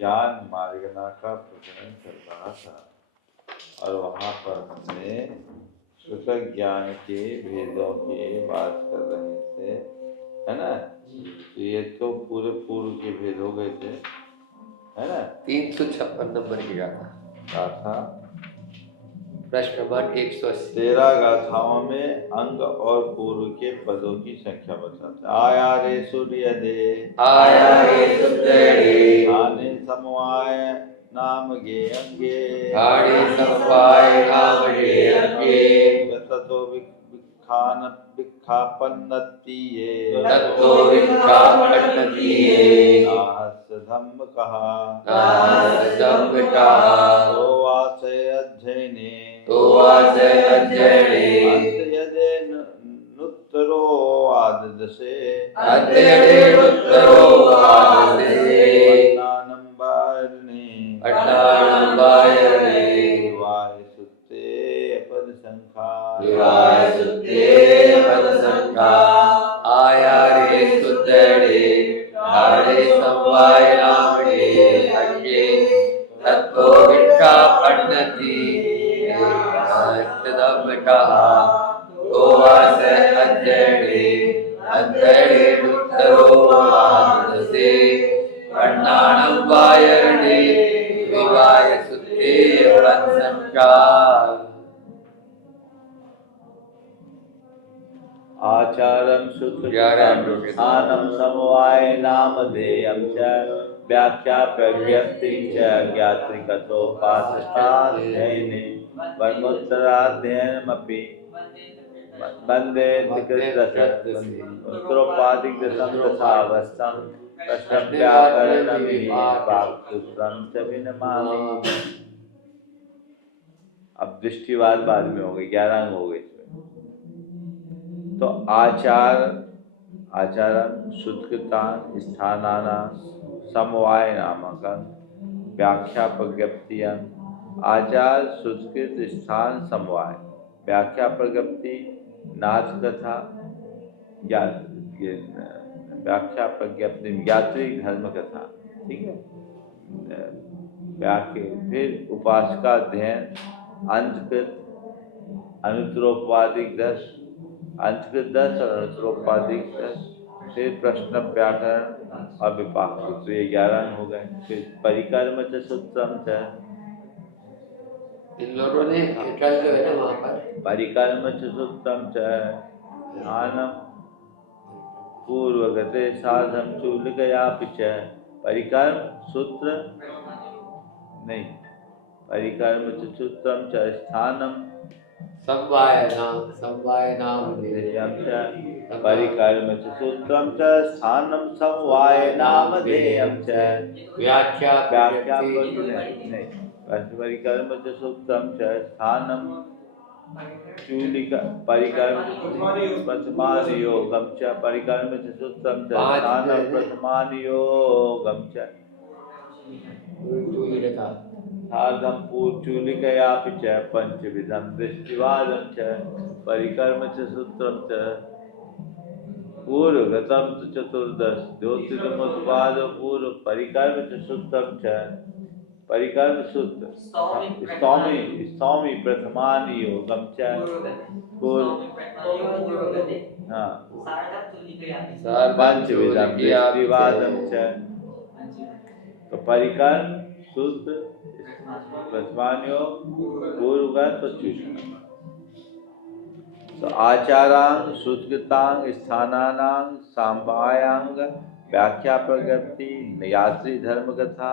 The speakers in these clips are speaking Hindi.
ज्ञान मार्गना का प्रकरण चल रहा था और वहाँ पर हमने सुतक ज्ञान के भेदों की बात कर रहे थे, है ना। तो ये तो पूरे पूर्व के भेद हो गए थे, है ना। 356 नंबर की गाथा प्रश्न नंबर 180। 13 गाथाओं में अंग और पूर्व के पदों की संख्या बताते। आया रे सूर्य दे, आया रे सूर्य दे, आने समवाय नाम गे अंगे, आने समवाय नाम गे अंगे, ततो विखान विखापन्नतिये, ततो विखापन्नतिये, नाहस्य धम्म कहा, नाहस्य धम्म कहा, तो वासे अध्ययने, तो वासे अध्ययने, अंत्ययदे नुत्तरो आददसे, अंत्ययदे नुत्तरो आददसे, पन्नानं वारणे, पन्नानं वारणे, विवाह सुत्ते पद संखा, विवाह सुत्ते पद संखा, आया रे सुत्तरे, आरे समवाय नाम गे अंगे, तत्तो विखापन्नति, नाहस्य कहा, तो वासे अध्ययने, अंत्ययदे नुत्तरो आददसे, पन्नानं वारणे, विवाह सुत्ते पद संखा। आचारम सुखानम समवाय नामधेयं च व्याख्या प्रज्ञप्ति च ज्ञात्रिकतोपासष्टाध्ययने ब्रह्मोत्तराध्ययनमपि वन्दे उत्तरोपाधिकदशं तथावस्थं प्रश्नव्याकरणमिति वाक्सूत्रं च विनमामि। अब दृष्टिवाद बाद में हो गए, 11 अंग हो गए इसमें। तो आचारम सुत्कृता स्थानाना समवाय नामकं व्याख्या प्रज्ञप्तियं। आचार सुत्कृत स्थान समवाय, व्याख्या प्रज्ञप्ति नाथ कथा, व्याख्या प्रज्ञप्ति ज्ञात्री धर्म कथा, ठीक है। व्याख्या फिर उपासका अध्ययन, अंतकृत अनुत्तरोपाधिक 10, अंतकृत 10 और अनुत्तरोपाधिक 10, फिर प्रश्न व्याकरण और विपाक सूत्र, ये 11 हो गए। फिर परिकर्म च सूत्रम च, इन लोगों ने कल जो है ना वहाँ पर परिकर्म च सूत्रम च ध्यानम पूर्वगते साधम चूलिकयापि च, परिकर्म सूत्र नहीं, परिकर्म च सूत्रम च स्थानम समवाय नाम ध्येयं च, परिकर्म च सूत्रम च स्थानम समवाय नामधेयं च, व्याख्या नहीं, परिकर्म च सूत्रम च स्थानम चूलिका, परिकर्म प्रथमान योगम च, परिकर्म च सूत्रम च स्थानम प्रथमान योगम च, साधम पूर्चूलिकयापि च पंचविधं दृष्टिवादं च, परिकर्म च सूत्रं च पूर्वगतं च चतुर्दश द्योतितमोत्पादो पूर्व, परिकर्म च सूत्रं च, परिकर्म सूत्र स्तौमी प्रथमान योगम च पूर्व, हाँ, पंचविधं दृष्टिवादं च। तो परिकर्म सूत्र प्रथमान योग पूर्वगत चूषण। तो आचारांग सुत्कृतांग स्थानानांग सांबायांग व्याख्या प्रगति यात्री धर्म कथा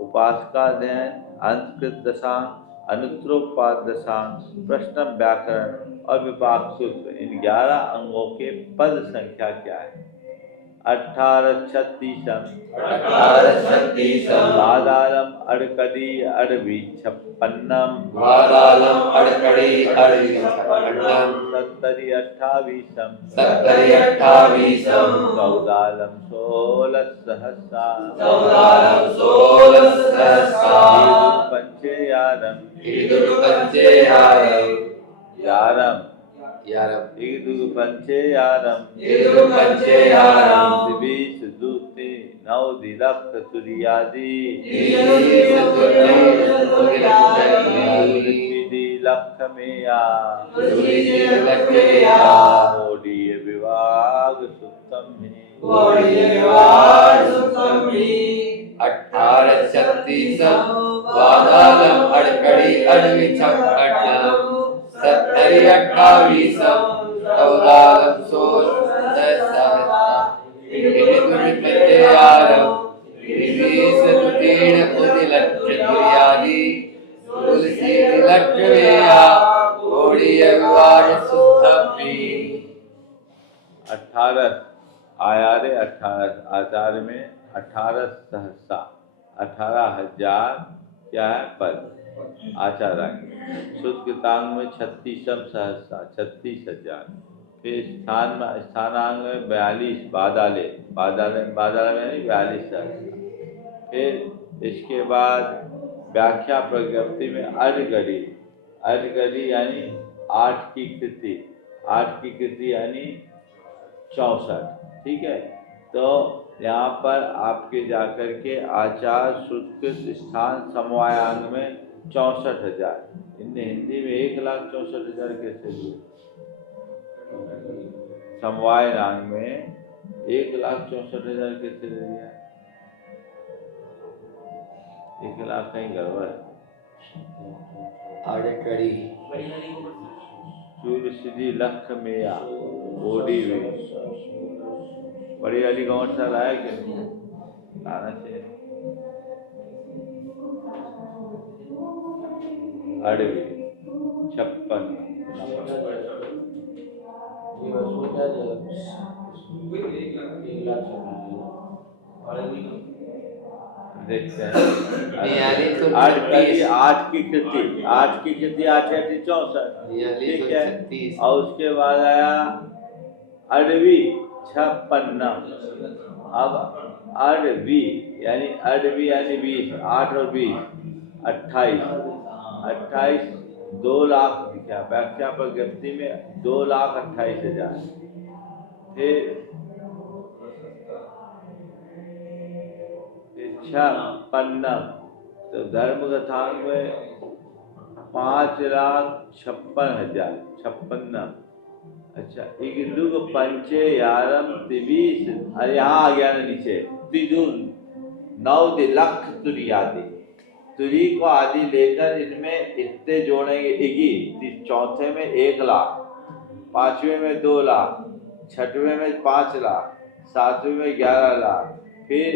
उपासकाध्ययन अंतकृत दशांग अनुत्तरोपाद दशांग प्रश्न व्याकरण और विपाक सूत्र, इन 11 अंगों के पद संख्या क्या है? 1836 बादालम अड़कड़ी अड़बी छप्पन्नम, बादालम अड़कड़ी अड़बी छप्पन्नम, सत्तरी अट्ठावीसम, चौदालम 16 सहस्रा, पंचेयारम यारम पंचेयारम दिवीस दूती नवदि लख तुरियादि तुलसीदि लख मेया कोटि विभाग सुतम अठारह छत्तीस वादालम अड़कड़ी अड़वी छप्पन सत्तरी अट्ठावीस चौदालम सोल तुलसी लक्ष्मिया कोड़ी विवाद सुतमी 18 आयारे 18 आचार्य में 18 सहस्ता 18,000 क्या है पद आचारांग सुकृतांग में 36 सहस्ता 36,000 फिर स्थानांग में 42 बादाले में 42 सहस्ता फिर इसके बाद व्याख्या प्रज्ञप्ति में अर्धगढ़ी यानी 8 की कृति यानी 64 ठीक है। तो यहाँ पर आपके जाकर के आचार सुकृत स्थान समवायांग में 64,000 इनने हिंदी में 1,64,000 कैसे दिए समवायांग में 1,64,000 कैसे दे दिया 1,00,000 कहीं गड़बड़ है। सूर्य सिद्धि लख मेया ओडी में बड़ी वाली कौन सा लाया कि लाना चाहिए अड़वी 56 देखते हैं 8 की कृति 8 64 ठीक है। और उसके बाद आया अड़वी 56 अब अड़वी यानी 20 8 और 20 28 2 लाख लिखा व्याख्या प्रज्ञप्ति में 2,28,000 फिर 56 तो धर्म कथांग में 5,56,000 56 अच्छा एक दुग पंचे यारम तिबीस अरे यहाँ आ गया ना नीचे तिदुन 9 लख तुरियादि तुरी को आदि लेकर इनमें इतने जोड़ेंगे इगी चौथे में 1 लाख पांचवें में 2 लाख छठवें में 5 लाख सातवें में 11 लाख फिर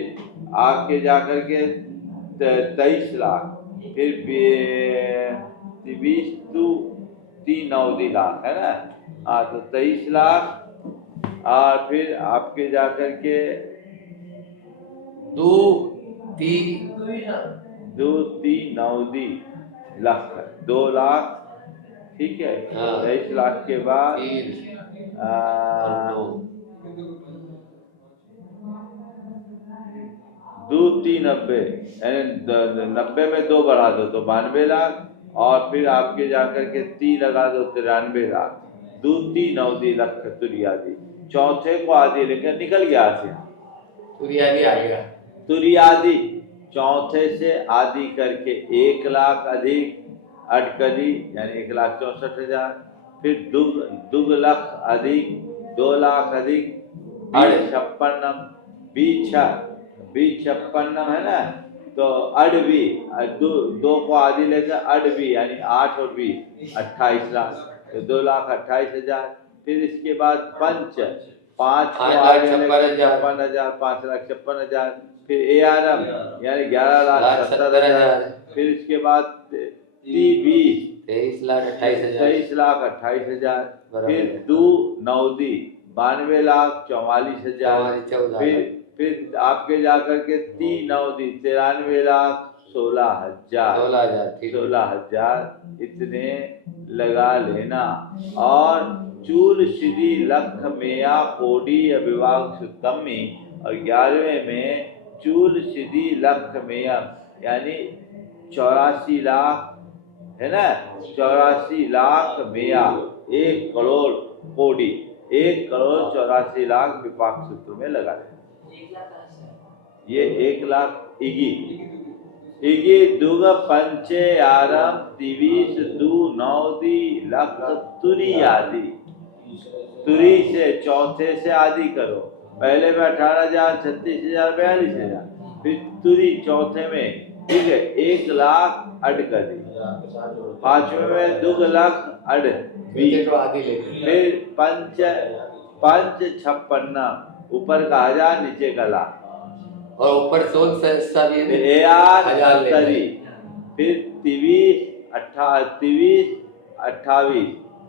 आगे जाकर के 23 लाख फिर 20 लाख है ना। हाँ तो 23 लाख और फिर आपके जाकर के 2 3 9 लाख 2 लाख ठीक है। 23 लाख के बाद 2 3 90 यानी 90 में 2 बढ़ा दो तो 92 लाख और फिर आपके जाकर के 3 लगा दो 93 लाख 2 3 9 लख तुरियादि चौथे को आदि लेकर निकल गया से तुरियादि आ गया तुरियादि चौथे से आदि करके 1 लाख अधिक अटकली यानी 1,64,000 फिर दुग लख अधिक 2 लाख अधिक 56 है ना। तो अड़वी 2 को आदि लेकर अड़वी यानी 8 और 20 28 लाख तो 2,28,000 फिर इसके बाद पंच 5 को आदि लेकर 56,000 5,56,000 फिर एआरएम यानी 11,70,000 फिर इसके बाद 23,28,000 फिर 2 9 92,44,000 फिर आपके जाकर के 3 9 93,16,000 इतने लगा लेना। और चूल श्री लख मेया कोडी विभाग सुतमी और 11वें में चूल श्री लख मेया यानी 84 लाख है ना 84 लाख मेया 1 करोड़ कोडी 1 करोड़ 84 लाख विपाक सूत्र में लगा है। ये 1,00,000 इगी। इगी दुग पंचे आरम तिवीस दू नौदी लख तुरी आदि। तुरी से चौथे से आदि करो। पहले में 18,000, 36,000, 42,000, फिर तुरी चौथे में, ठीक है, 1,00,000 अड कर दी। पांचवे में 2,00,000 अड फिर पंच छप्पन्ना, ऊपर का 1,000 नीचे का लाख, और ऊपर 16 हजार तरी, फिर 23 28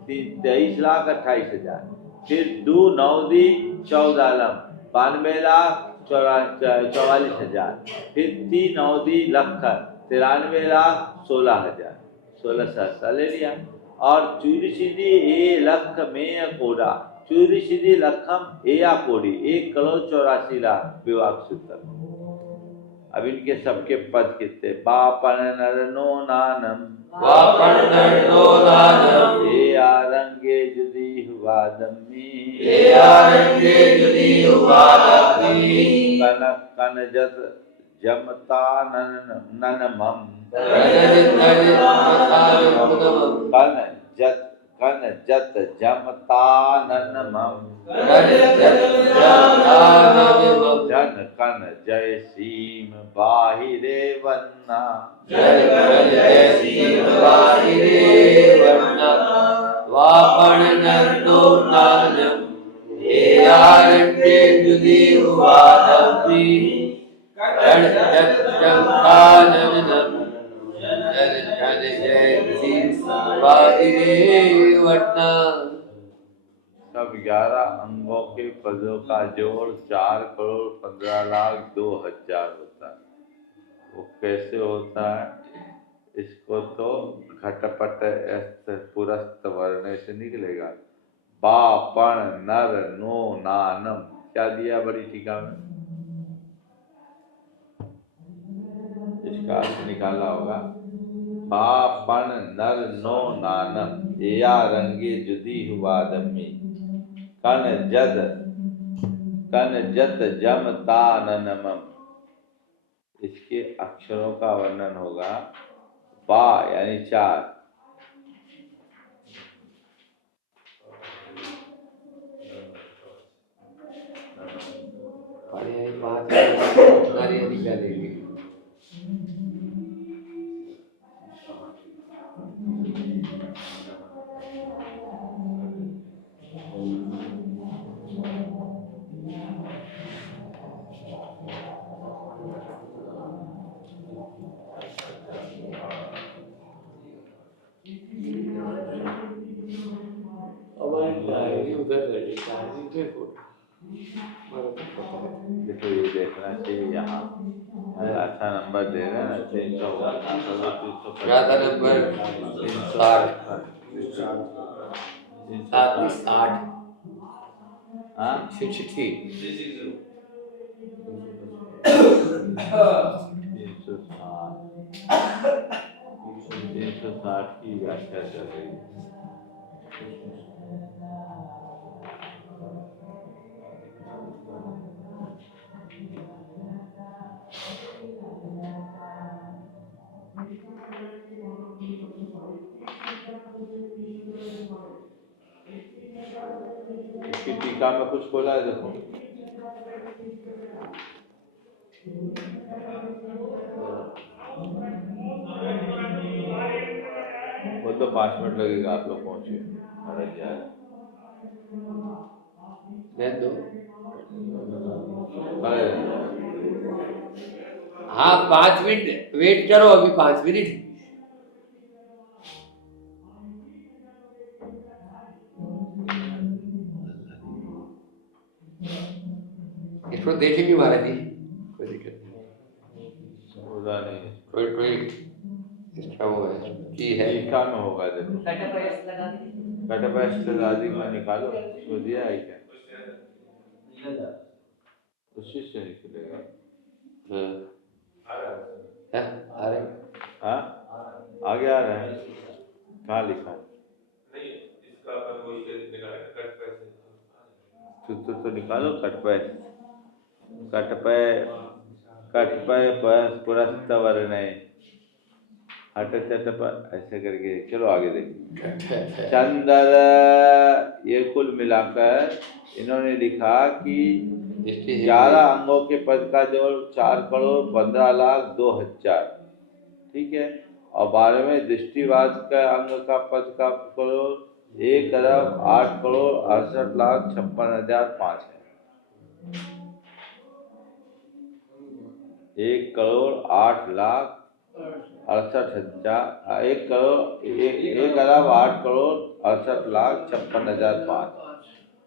23,28,000, फिर 2 9 दी 14 लम 92,44,000, फिर 3 9 दी लख 93,16,000, 16 सहस्त्र ले लिया। और चूरी सीधी ए लख में कोड़ा, चूरी सीधी लखम एया कोड़ी, 1,84,00,000 विवाह सूत्र। अब इनके सबके पद कितने? बापन नर नो नानम, वापन नरनो नानम, ए आरंगे जुदी हुआ दम्मी, ए आरंगे जुदी हुआ दम्मी, कन कन जत जमता ननमम, कन जत जमता ननमम, जन कन जय सीम बाहिरे वन्ना, वापन नरनो नानम, ए आरंगे जुदी हुआ दम्मी, कन जत जमता ननमम, जन कन जय सीम बाहिरे वन्ना। सब 11 अंगों के पदों का जोड़ 4,15,02,000 होता है। वो कैसे होता है? इसको तो घटपट एस्त पुरस्त वर्ण से निकलेगा। बा पण नर नो नानम, क्या दिया बड़ी टीका में? इसका अर्थ निकाला होगा। बा पण नर नो नानम, एया रंगे जुदी हुआ दम्मी, कन जत जम ता ननमम। इसके अक्षरों का वर्णन होगा। बा यानी 4, देखो ये देखना चाहिए यहाँ अच्छा नंबर दे रहे हैं 300 नंबर 60 हाँ 360 की व्याख्या चल रही है। इसकी टीका में कुछ बोला है देखो। वो तो 5 मिनट लगेगा, आप लोग पहुंचे महाराज जी। हाँ 5 मिनट वेट करो, अभी 5 मिनट। इसको देखेंगे महाराज जी, कोई दिक्कत नहीं। कोई इसका वो है की है, टीका में होगा देखो। कटपैस्ट आदि में निकालो, उसको दिया है क्या? उसी से निकलेगा। आ रहे हाँ आगे आ रहे हैं। कहाँ लिखा है? तो निकालो कटपै कटपय पुरस्त वर्णे हट चट पर ऐसे करके चलो आगे देखिए। चंदर, ये कुल मिलाकर इन्होंने लिखा कि 11 अंगों के पद का जोड़ 4,15,02,000, ठीक है। और 12वें दृष्टिवाद का अंग का पद का करोड़ 1,08,68,56,5 है। 1,08,68,56,500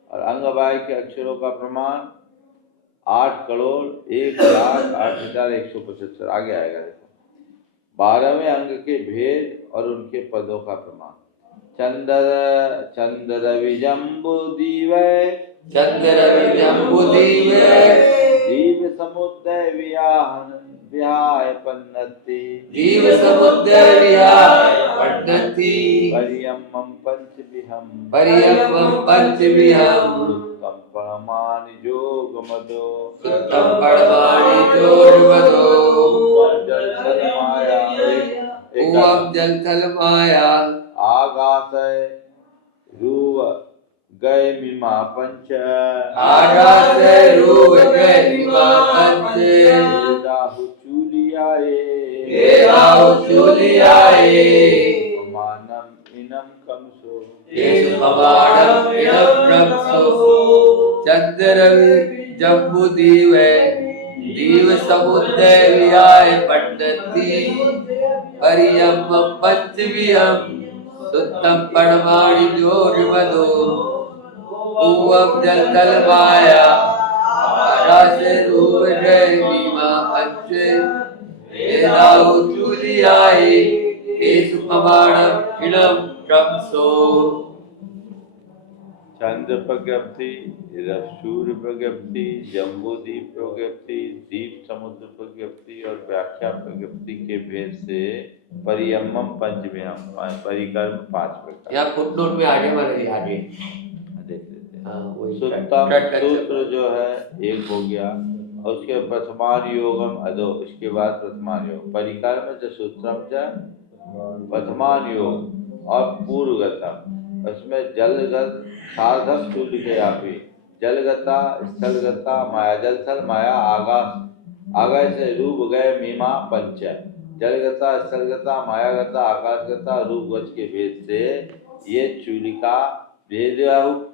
और अंगवाय के अक्षरों का प्रमाण 8,01,08,175 आगे आएगा। देखो 12वें अंग के भेद और उनके पदों का प्रमाण। चंद्र विजम्बुदीवे दीव समुद्र विहाय पन्नति परियम्मं पंचविहं उत्तम परमानि जोगमदो जल थल माया आगासय रूव गए मीमा पंच राहु चूलियाए मानम इनम कमसो चंद्र जम्बुदीव दीव समुद्र विहाय पन्नति परियम्मं पंचविहं सुत्तम परमाणि जोगमदो पूवम जल थल माया आगासय रूव गए मीमा पंच राहु चूलियाए चंद्र प्रज्ञप्ति, सूर्य प्रज्ञप्ति, जम्बूदीप प्रज्ञप्ति, दीप समुद्र प्रज्ञप्ति और व्याख्या प्रज्ञप्ति के भेद से परियम्मम पंचविहं परिकर्म 5 प्रकार। यहाँ फुटनोट में आगे वाले आगे देख लेते हैं। हाँ, सुत्तम सूत्र जो है एक हो गया और उसके प्रथमान योगम अदो, उसके बाद प्रथमान योग। परिकर्म च सूत्रम च प्रथमान योग और पूर्वगतम, उसमें जलगत सार्धक सूर्य के आप ही जलगता स्थलगता माया जल थल माया आगास आगय से रूप गए मीमा पंच जलगता स्थलगता मायागता आकाशगता रूपगत के भेद से ये चूलिका भेद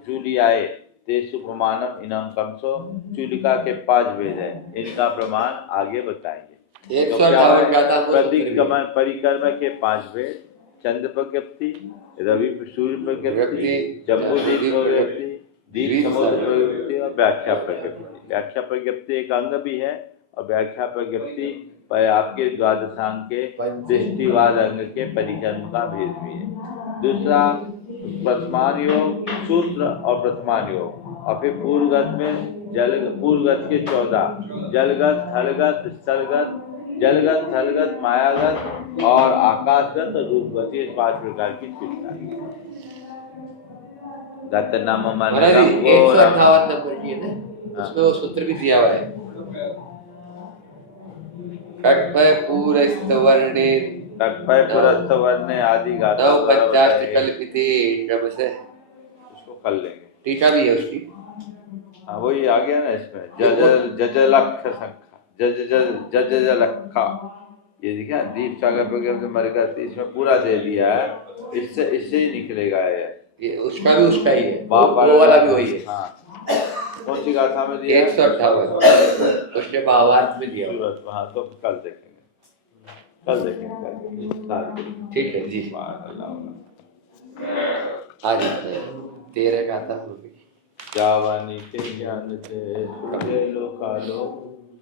चूलियाए तेसु प्रमाणम इनम कमसो, चूलिका के 5 भेद है, इनका प्रमाण आगे बताएंगे। परिक्रम के 5 भेद, चंद्र प्रज्ञप्ति, रवि सूर्य प्रज्ञप्ति, जम्बूदीप प्रज्ञप्ति, दीप समुद्र प्रज्ञप्ति और व्याख्या प्रज्ञप्ति। व्याख्या प्रज्ञप्ति एक अंग भी है और व्याख्या प्रज्ञप्ति पर आपके द्वादशांग के दृष्टिवाद अंग के परिक्रम का भेद भी है। दूसरा प्रथमान योग सूत्र और प्रथमान योग और फिर पूर्वगत में पूर्वगत के 14 जलगत थलगत स्थलगत जलगत थलगत मायागत और आकाशगत और रूपगत, ये 5 प्रकार की चिंता है। गत नाम मन 158 नंबर की है ना, उसमें वो सूत्र भी दिया हुआ है। कटपय पूरस्त वर्णे आदि गाता 50 कल्पिते क्रम से उसको कर लेंगे। टीका भी है उसकी। हाँ वही आ गया ना इसमें जजलक्ष संख्या जजलक्खा, ये देखिए दीप सागर प्रज्ञप्ति मरकर इसमें पूरा दे दिया है, इससे ही निकलेगा ये उसका भी उसका ही है, वो वाला भी वही है। हाँ कौन सी गाथा में दिया? 158 उसके भावार्थ में दिया। हाँ तो कल देखेंगे, कल देखेंगे। ठीक है जी, आज 13 गाथा हो गई। जावानी के ज्ञान से सुखे लोकालो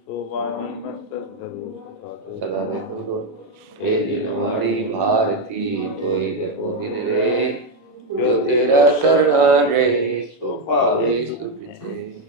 सोवानी मस्तक धरो सदा देखो हे दिनवाणी भारती कोई देखो दिन रे जो तेरा शरण रहे सो पावे सुख से।